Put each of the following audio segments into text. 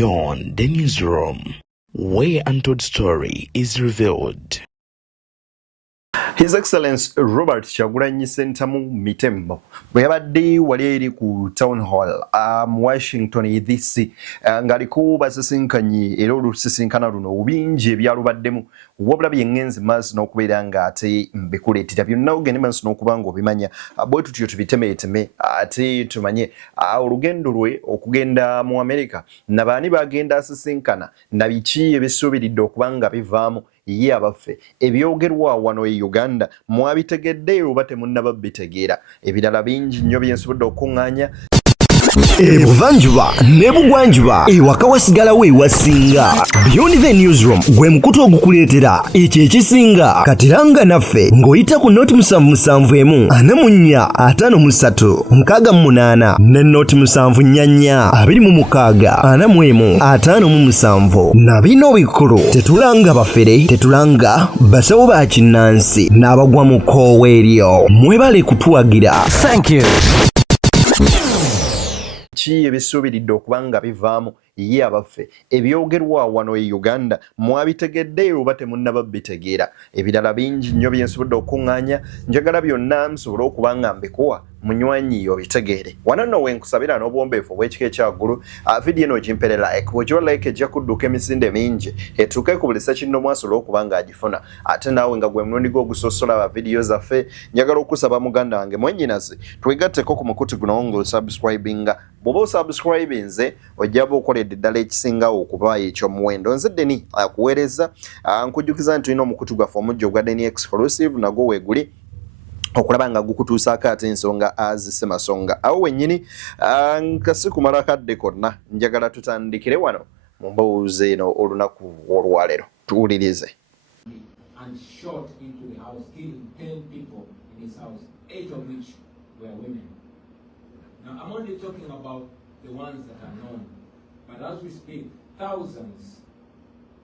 Beyond the newsroom, where untold story is revealed. His Excellency Robert Kyagulanyi Ssentamu Mitembo bwe yabadde wali eri ku Town Hall Washington DC ng'aliko basisinkanye era olusisinkana luno obingi ebyalubaddemu wabula byengenzi maaso n'okubeera ng'ate mbikuleetera byonna ogende maaso n'okuba ng'obimanya bwe tutyo tubitemeeteme ate tumanye olugendo lwe okugenda mu Amerika nabaani bagenda asisinkana na biki ebisuubiridde okuba nga bivaamu ye abaffe ebyogerwa wano e Uganda mwabitegedde oba temunnaba bitegeera ebirala bingi nnyo byensobodde okuŋŋaanya ebuvanjuba ne bugwanjuba ewaka wasigalawo ewasinga. Beyond the newsroom gwe mukutu ogukuleetera ekyo ekisinga katiranga naffe ng'oyita ku noti 771 ne noti 744 na bino bikulu tetulanga bafere tetulanga basawo ba kinnansi n'abagwa mu kkoowa eryo mwebale kutuwagira. Thank you. Ki ebisuubiridde okuba nga bivaamu ye abaffe ebyogerwa wano e Uganda mwabitegedde oba temunnaba bitegeera ebirala bingi nnyo byensobodde okuŋŋaanya njagala byonna nsobole okuba nga mbikuwa munywanyi obitegeere wano nno wenkusabira n'obwombeefu obw'ekika ekyaggulu vidiyo eno gimpeere like bw'ogiwa like ejja kudduka emisinde mingi etuuke ku buli sekinnomu asobole okuba ng'agifuna ate naawe nga gwe mulundi gw'ogusosola ba vidiyo zaffe njagala okusaba muganda wange mwennyinaze twegatteko ku mukutu guno ng'osubscribinga bw'oba osubscribinze ojjaba okoledde ddala ekisingawo okuba ekyomuwendo nze Deni akuweereza nkujjukiza nti tulina omukutu gwaffe omujja ogwa Deni exclusive nagwo weeguli okulaba nga gukutuusaako ate ensonga azissemasonga awo wennyini nkasi kumala kadde konna njagala tutandikire wano mu mboozi eno olunaku olwaleero tuwulirize. And shot into the house, killing 10 people in his house, 8 of which were women. Now, I'm only talking about the ones that are known, but as we speak, thousands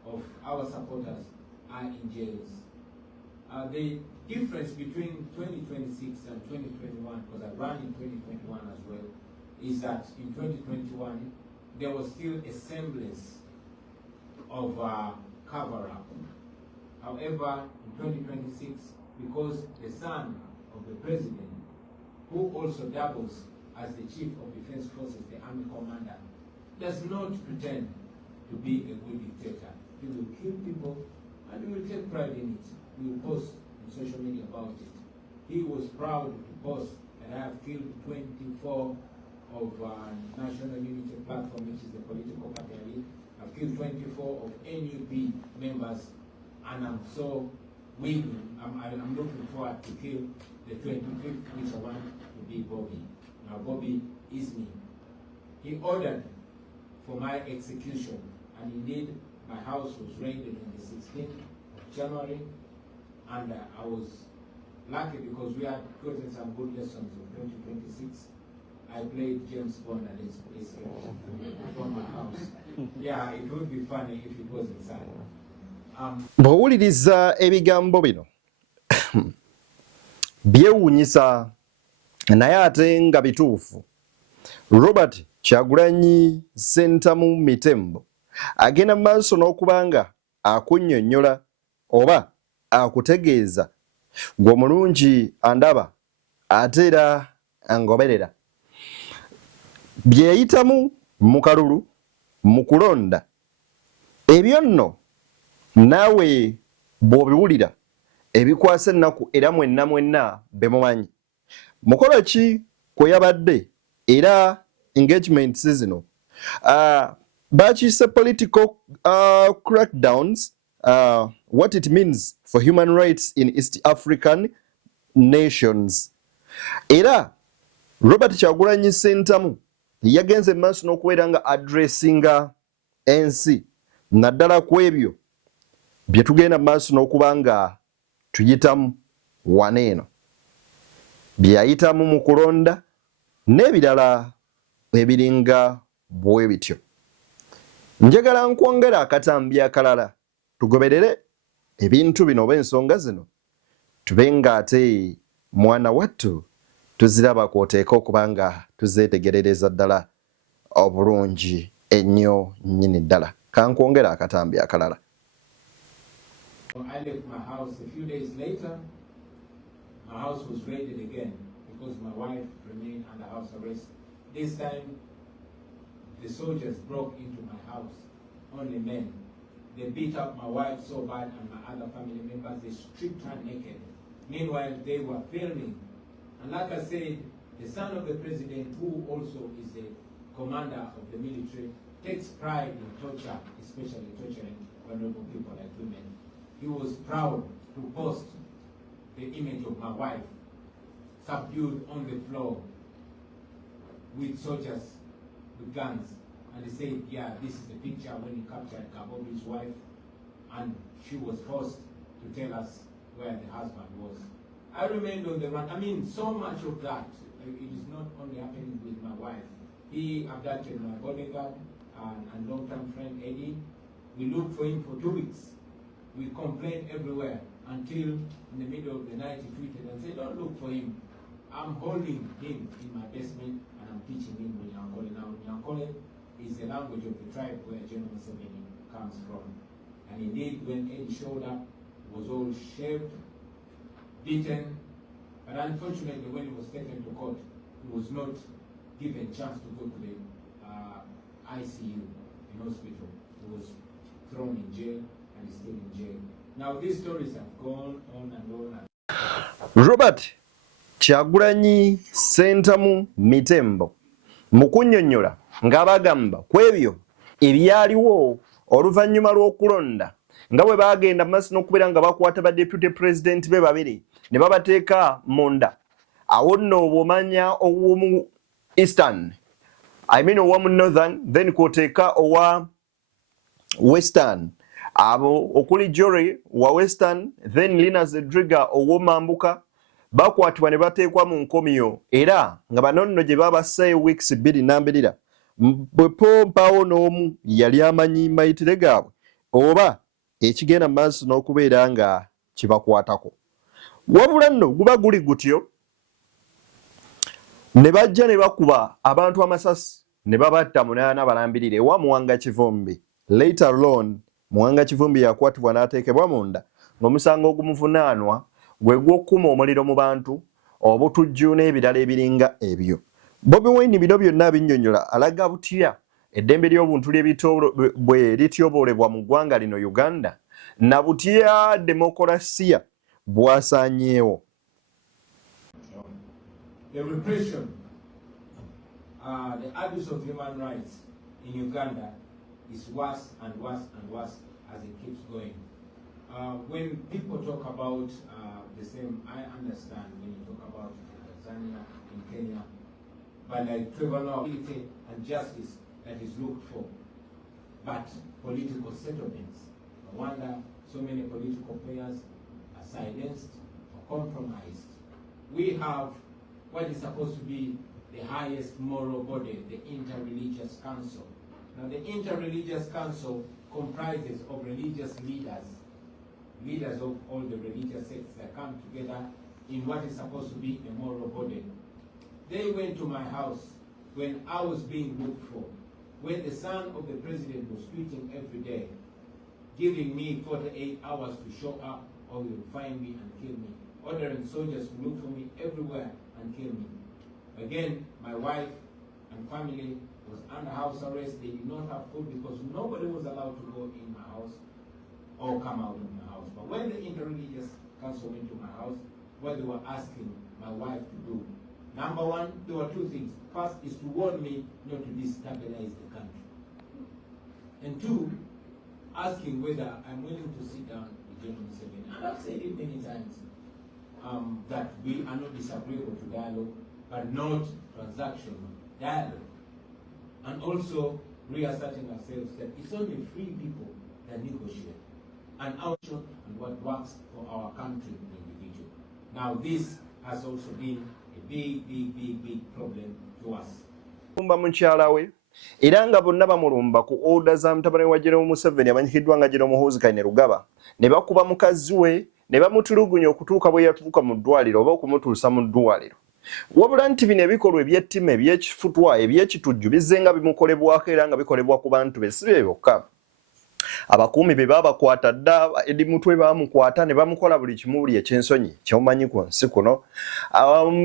of our supporters are in jails. The difference between 2026 and 2021, because I ran in 2021 as well, is that in 2021, there was still a semblance of cover-up. However, in 2026, because the son of the president, who also doubles as the chief of defense forces, the army commander, does not pretend to be a good dictator. He will kill people and he will take pride in it. He will post on social media about it. He was proud to post that I have killed 24 of National Unity Platform, which is the political party. I've killed 24 of NUP members, and I'm so willing, I'm looking forward to kill the 25th, which I want to be Bobi. Now Bobi is me. He ordered for my execution, and indeed my house was raided on the 16th of January, and I was lucky because we had gotten some good lessons in 2026. I played James Bond and Escalating from my house. Yeah, it would be funny if it was inside. Bw'owuliriza ebigambo bino byewuunyisa naye ate nga bituufu. Robert Kyagulanyi Ssentamu Mitembo agenda maaso n'okuba nga akunnyonnyola oba akutegeeza gw'omulungi andaba ate era angoberera byeyitamu mu kalulu mu kulonda ebyo nno naawe bw'obiwulira ebikwasa ennaku era mwenna bemumanyi mukolo ki kwe yabadde era engagements zino bakiyise political crackdowns, what it means for human rights in East African nations. Era Robert Kyagulanyi Ssentamu yagenze maaso n'okubeera nga addressinga ensi naddala ku ebyo bye tugenda maaso n'okuba nga tuyitamu waneeno byayitamu mu kulonda n'ebirala ebiringa bwe bityo. Njagala nkwongera akatambi akalala tugoberere ebintu bino oba ensonga zino tube nga ate mwana wattu tuziraba kw'oteeka okuba nga tuzeetegerereza ddala obulungi ennyo nnyini ddala. Kankwongera akatambi akalala. I left my house a few days later. My house was raided again because my wife remained under house arrest. This time, the soldiers broke into my house, only men. They beat up my wife so bad and my other family members. They stripped her naked. Meanwhile, they were filming. And like I said, the son of the president, who also is the commander of the military, takes pride in torture, especially torturing vulnerable people like women. He was proud to post the image of my wife subdued on the floor with soldiers with guns. And he said, yeah, this is the picture when he captured Bobi's wife, and she was forced to tell us where the husband was. I remained on the run. I mean, so much of that. It is not only happening with my wife. He abducted my bodyguard and long-term friend Eddie. We looked for him for 2 weeks. We complained everywhere until in the middle of the night he tweeted and said, don't look for him. I'm holding him in my basement and I'm teaching him Nyankole. Now, Nyankole is the language of the tribe where General Museveni comes from. And indeed, when Eddie showed up, he was all shaved, beaten, but unfortunately, when he was taken to court, he was not given a chance to go to the ICU in hospital. He was thrown in jail and is still in jail. Now, these stories have gone on and on. Robert Kyagulanyi Ssentamu Mitembo mu kunnyonnyola ng'abagamba ku ebyo ebyaliwo oluvannyuma lw'okulonda nga bwe baagenda mu maaso n'okubeera nga bakwata ba deputy president be babiri ne babateeka munda awo nno bw'omanya ow'omu eastern ow'omu northern then kw'oteeka owa western abo okuli Jory wa western then Linus Driga ow'omambuka bakwatibwa ne bateekwa mu nkomyo era nga bano nno gye babassayo weeks 2 n'ambirira bwe pompaawo n'omu yali amanyi mayitire gaabwe oba ekigenda mu maaso n'okubeera nga kibakwatako. Wabula nno guba guli gutyo ne bajja ne bakuba abantu amasasi ne babatta 8 balambirire ewa Muwanga Kivumbi. Later on Muwanga Kivumbi yakwatibwa n'ateekebwa munda ng'omusango ogumuvunaanwa gwe gw'okkuma omuliro mu bantu obutujju n'ebirala ebiringa ebyo. Bobi Wine bino byonna abinnyonnyola alaga butya eddembe ly'obuntu bwe lityoboolebwa mu ggwanga lino Uganda na butya demokolasiya bwasaanyeewo. The repression, the abuse of human rights in Uganda is worse and worse and worse as it keeps going. When people talk about the same, I understand when you talk about Tanzania, in Kenya, but like criminality and justice that is looked for, but political settlements. No wonder so many political players are silenced or compromised. We have what is supposed to be the highest moral body, the Interreligious Council. Now the Interreligious Council comprises of religious leaders of all the religious sects that come together in what is supposed to be a moral body. They went to my house when I was being looked for, when the son of the president was tweeting every day, giving me 48 hours to show up or he will find me and kill me, ordering soldiers to look for me everywhere and kill me. Again, my wife and family was under house arrest. They did not have food because nobody was allowed to go in my house or come out of my house. But when the Interreligious Council went to my house, what they were asking my wife to do, number one, there were 2 things. First is to warn me not to destabilize the country. And 2, asking whether I'm willing to sit down with General Museveni. And I've said it many times, that we are not disagreeable to dialogue, but not transactional dialogue. And also reasserting ourselves that it's only free people that negotiate, and action and what works for our country and individual. Now this has also been a big problem to us. Mukyala we era nga bonna bamulumba ku order za mutabani wa General Museveni amanyikiddwa nga General Muhoozi Kainerugaba ne bakuba mukazi we ne bamutulugunya okutuuka bwe yatuuka mu ddwaliro oba okumutuusa mu ddwaliro wabula nti bino ebikolwa ebyettima ebyekifutwa ebyekitujju bizzenga bimukolebwako era nga bikolebwa ku bantu be si bye byokka abakuumi be babakwata dda edi mutwe bamukwata ne bamukola buli kimu buli ekyensonyi kyomanyi ku nsi kuno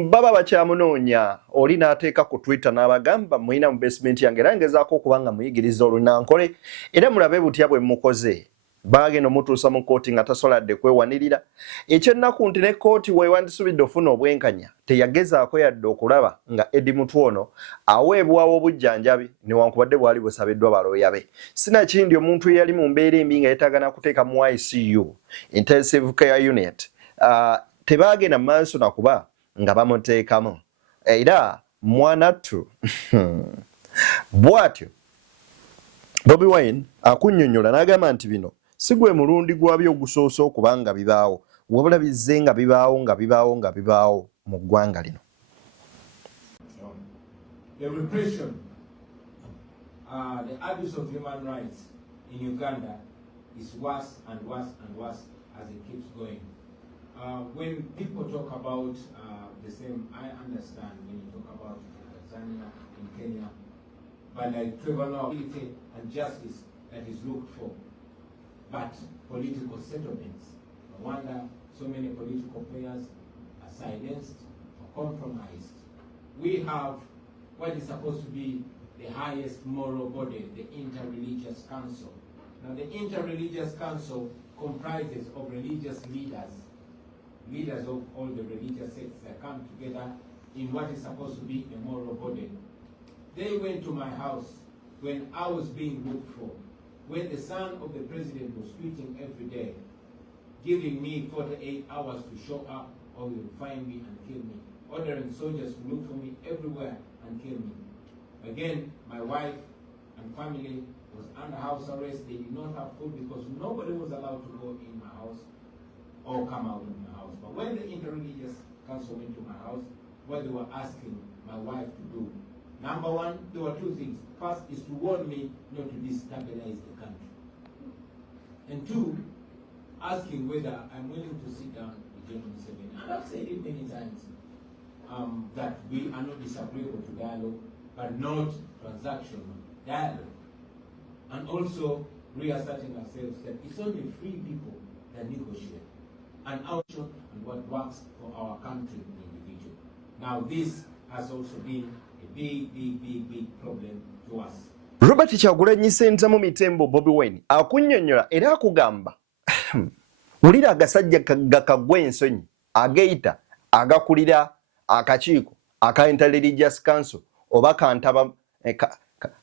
baba bakyamunoonya oli n'ateeka ku Twitter n'abagamba mulina mu basement yange era ngezaako okuba nga muyigiriza olunankole era mulabe butya bwe mukoze bagenda omutuusa mu kooti nga tasoboladde kwewanirira ekyennaku nti ne kooti wewandisubidde ofuna obwenkanya teyagezaako yadde okulaba nga edi mutwe ono aweebwawo obujjanjabi newankubadde bwali busabiddwa balooya be sinakindi omuntu eyali mu mbeera embi nga yeetagana kuteeka mu ICU intensive care unit tebaagenda mu maaso nakuba nga bamuteekamu era mwanattu bw'atyo Bobi Wine akunnyonnyola n'agamba nti bino si gwe mulundi gwabyo ogusoose okuba nga bibaawo wabula bizze nga bibaawo mu ggwanga lino. The repression, the abuse of human rights in Uganda is worse and worse and worse as it keeps going. When people talk about the same, I understand when you talk about Tanzania in Kenya, but like criminal and justice that is looked for, but political settlements. No wonder so many political players are silenced or compromised. We have what is supposed to be the highest moral body, the Interreligious Council. Now the Interreligious Council comprises of religious leaders of all the religious sects that come together in what is supposed to be a moral body. They went to my house when I was being looked for, when the son of the president was tweeting every day, giving me 48 hours to show up or he will find me and kill me, ordering soldiers to look for me everywhere and kill me. Again, my wife and family was under house arrest. They did not have food because nobody was allowed to go in my house or come out of my house. But when the Interreligious Council went to my house, what they were asking my wife to do, number one, there were two things. First is to warn me not to destabilize the country. And two, asking whether I'm willing to sit down with General Museveni. And I've said it many times, that we are not disagreeable to dialogue, but not transactional dialogue. And also reasserting ourselves that it's only free people that negotiate. And what works for our country and individual. Now this has also been a big problem to us. Robert Kyagulanyi Ssentamu Mitembo Bobi Wine akunnyonnyola era akugamba wulira agasajja gakagwa ensonyi ageyita agakulira akakiiko aka Interreligious Council oba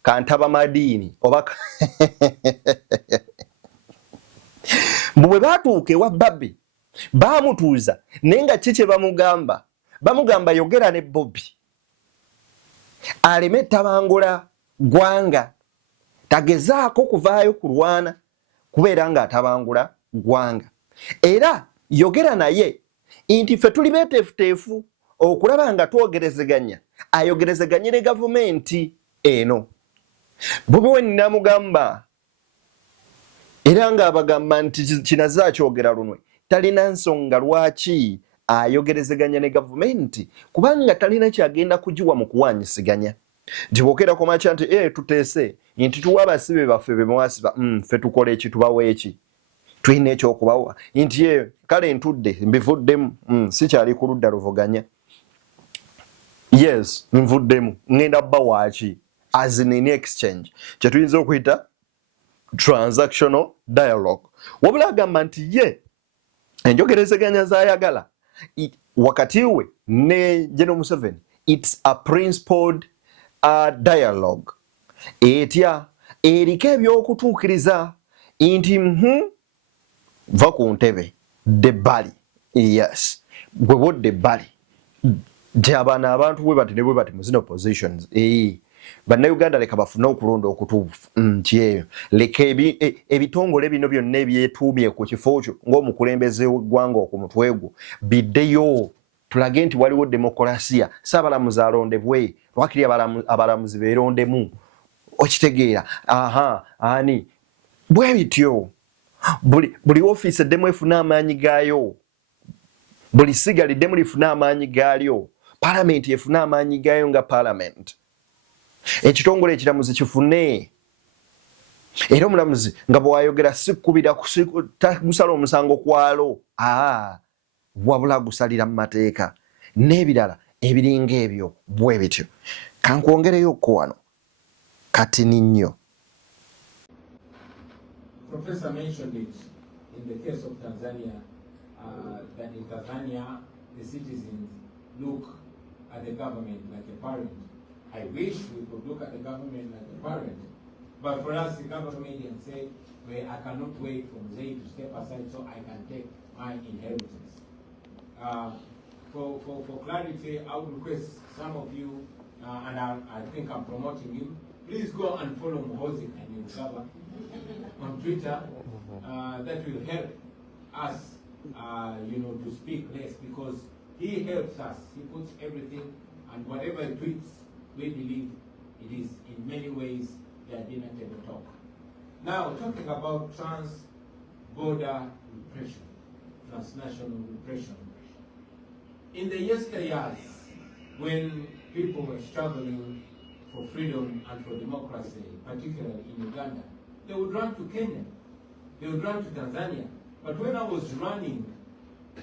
kantaba madiini oba bwe batuuka ewa Babi baamutuuza naye nga kiki bamugamba yogera ne Bobi aleme tabangula gwanga tagezaako kuvaayo kulwana kubeera nga atabangula gwanga era yogera naye nti ffe tuli beeteefuteefu okulaba nga twogerezeganya ayogerezeganye ne gavumenti eno. Bobi Wine namugamba era nga abagamba nti kinaze akyogera lunwe talina nsonga lwaki ayogerezeganya ne gavumenti kubanga talina kyagenda kugiwa mu kuwanyisiganya jibokera ko macha nti tuteese nti tuwa abasibe baffe bemwasiba ffe tukola eki tubawo eki twine ekyo okubawa nti kale ntudde mbivuddemu si kyali ku ludda luvuganya yes nvuddemu ngenda bba waaki as in exchange kye tuyinza okuyita transactional dialogue. Wabula agamba nti enjogerezeganya zayagala wakati we ne General Museveni it's a principled dialogue etya erika ebyokutuukiriza nti va ku ntebe debbali yes gwe bodde ebbali gy'abaana abantu bwe bati ne bwe bati mu zino positions bannayuganda leka bafune okulonda okutuufu kyeyo leka ebitongole bino byonna ebyetuumye ku kifo kyo ng'omukulembeze w'eggwanga okumutwe gwo biddeyo tulage nti waliwo demokolasiya saabalamuzi alondebwe lwakiri abalamuzi beerondemu okitegeera ani bwe bityo buli ofiisi eddemu efuna amaanyi gaayo buli siga liddemu lifuna amaanyi gaalyo Parliament efuna amaanyi gaayo nga Parliament. Ekitongole ekiramuzi kifune. Era omulamuzi nga bw'ayogera sikkubira gusala omusango kwalo. Wabula gusalira mu mateeka. N'ebirala ebiringa ebyo bwe bityo. Kankwongereyokko wano. Kati nnyo. Professor mentioned it in the case of Tanzania, that in Tanzania, the citizens look at the government like a parent. I wish we could look at the government like a parent, but for us, the government can say, well, I cannot wait for Mzee to step aside so I can take my inheritance. For clarity, I would request some of you, and I think I'm promoting you, please go and follow Muhoozi Kainerugaba on Twitter. That will help us, to speak less, because he helps us. He puts everything, and whatever he tweets, we believe it is in many ways their dinner table talk. Now, talking about trans-border repression, transnational repression. In the yesteryears, when people were struggling for freedom and for democracy, particularly in Uganda, they would run to Kenya, they would run to Tanzania. But when I was running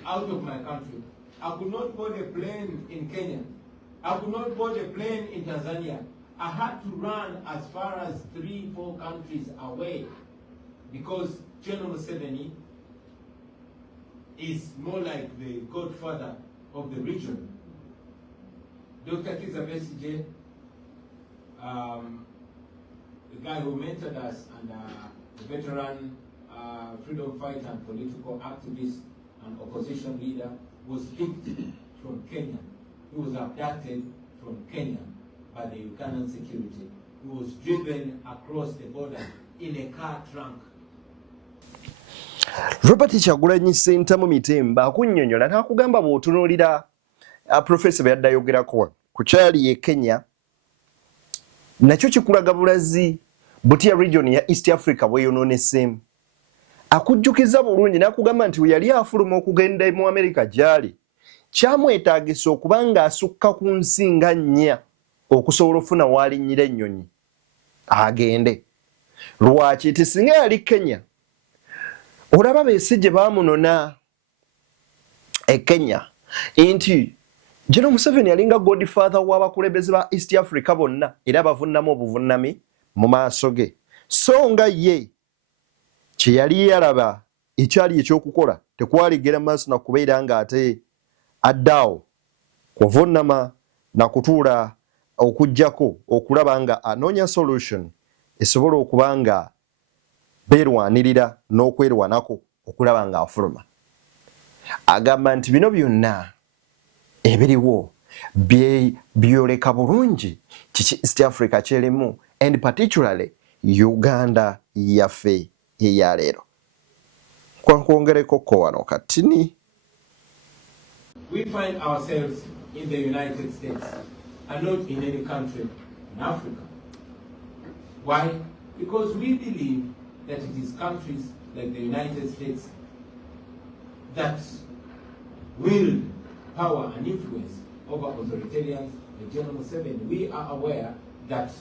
out of my country, I could not board a plane in Kenya. I could not board a plane in Tanzania. I had to run as far as 3-4 countries away, because General Museveni is more like the godfather of the region. Dr. Kizza Besigye, the guy who mentored us, and a veteran freedom fighter and political activist and opposition leader, was picked from Kenya. He was abducted from Kenya by the Ugandan security. He was driven across the border in a car trunk. Robert Kyagulanyi Ssentamu Mitemba akunnyonnyola n'akugamba bw'otunuulira Professor bwe yayogerako ku kyali ye Kenya, nakyo kikulaga bulazi Butia region ya East Africa bweyonooneseemu. Akujjukiza bulungi n'akugamba nti we yali afuluma okugenda mu Amerika gyali, kyamwetaagisa okuba ng'asukka ku nsi nga 4 okusobola ofuna w'alinnyira ennyonyi agende. Lwaki? Ti singa yali Kenya, olaba beesi gye baamunona e Kenya nti General Museveni yalinga godfather w'abakulembeze ba East Africa bonna, era bavunnamu obuvunnami mu maaso ge. So nga ye kye yali yalaba ekyali ekyokukola tekwaligera maaso na kubeera ng'ate addaawo kuvunnama na kutuula okujjako okulaba nga anoonya solution esobola okuba nga beerwanirira n'okwerwanako okulaba nga afuluma. Agamba nti bino byonna ebiriwo byoleka bulungi kiki East Africa kyerimu, and particularly Uganda yaffe eya leero. Kwankwongereko ko wano katini. We find ourselves in the United States and not in any country in Africa. Why? Because we believe that it is countries like the United States that wield power and influence over authoritarians like General Museveni. We are aware that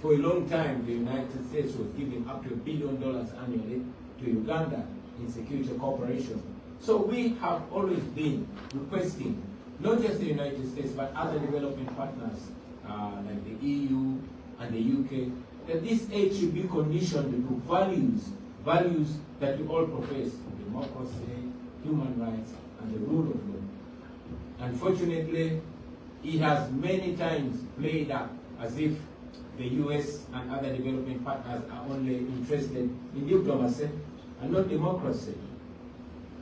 for a long time the United States was giving up to $1 billion annually to Uganda in security cooperation. So we have always been requesting not just the United States but other developing partners like the EU and the UK, that this aid should be conditioned to values that we all profess: democracy, human rights, and the rule of law. Unfortunately, it has many times played up as if the US and other developing partners are only interested in diplomacy and not democracy.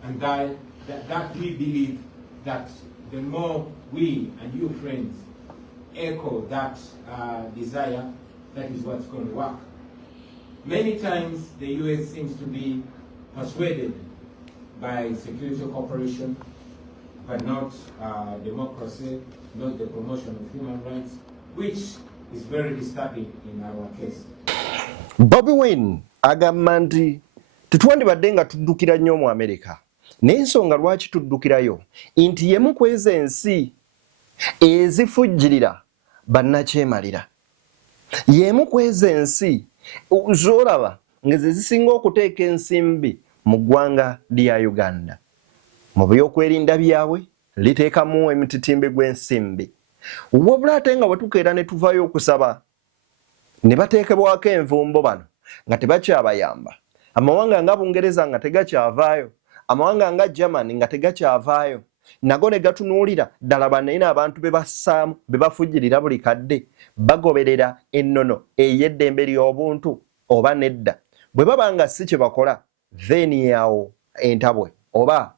And that we believe that the more we and you friends echo that desire, that is what's going to work. Many times the US seems to be persuaded by security cooperation, but not democracy, not the promotion of human rights, which is very disturbing in our case. Bobi Wine agamba nti tetwandibadde nga tuddukira nnyo mu Amerika, n'ensonga lwaki tuddukirayo nti yemu kweza ensi ezifujjirira bannakyemalira y'emu ku ezo ensi z'olaba nga ze zisinga okuteeka ensimbi mu ggwanga lya Uganda. Mu byokwerinda byabwe liteekamu emititimbe gw'ensimbi. Wabula ate nga bwe tukeera ne tuvaayo okusaba ne bateekebwako envumbo bano nga tebakyabayamba. Amawanga nga Bungereza nga tegakyavaayo, amawanga nga Germany nga tegakyavaayo, nago ne gatunuulira ddala banene abantu be bassaamu be bafujjirira buli kadde bagoberera ennono ey'eddembe ly'obuntu oba nedda. Bwe baba nga si kye bakola then yawo entabwe oba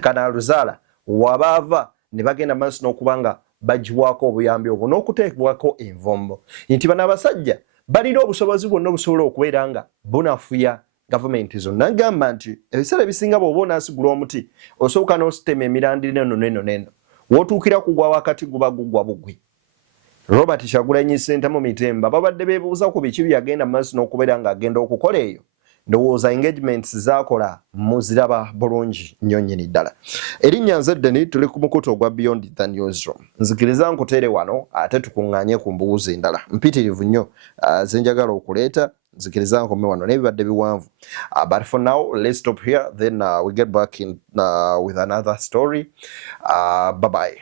kanaaluzaala wabaava ne bagenda maaso n'okuba nga bagiwaako obuyambi obwo n'okuteekebwako envombo nti bano abasajja balina obusobozi bwonna obusobola okubeera nga bunafuya gavumenti zonna. Ngamba nti ebiseera ebisinga bw'oba onaasigula omuti osooka n'ositema emirandira neno wootuukira kugwa wakati guba gugwa bugwi. Robert Kyagulanyi Ssentamu Mitemba babadde beebuuza ku biki byagenda maaso n'okubeera ng'agenda okukola eyo. Ndowooza engagements zaakola muziraba bulungi nnyo nnyini ddala. Erinnya nze Deni, tuli ku mukutu ogwa Beyond the Newsroom. Nzikiriza nkuteere wano ate tukuŋŋaanye ku mbuuzi endala mpitirivu nnyo ze njagala okuleeta. Nzikiriza nkome wano n'ebibadde biwanvu. But for now, let's stop here, then we get back in with another story. Bye-bye.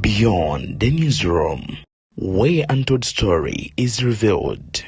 Beyond the Newsroom, where untold story is revealed.